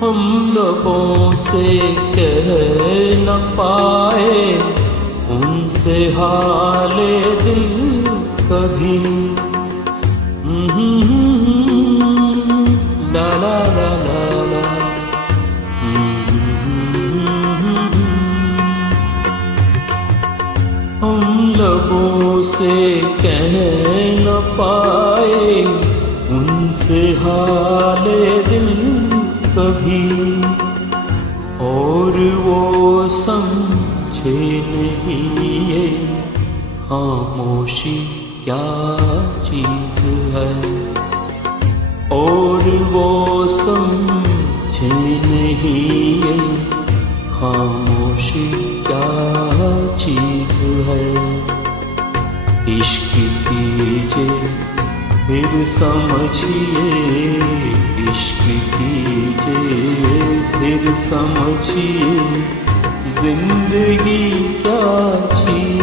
हम लबों से कह न पाए उनसे हाले दिल कभी। ला ला ला ला ला। हम लबों से कह न पाए उनसे हाले दिल कभी, और वो समझे नहीं ये खामोशी क्या चीज है, और वो समझे नहीं ये खामोशी क्या चीज है। इश्क कीजिए फिर समझिए, इश्क कीजिए फिर समझिए, जिंदगी क्या चीज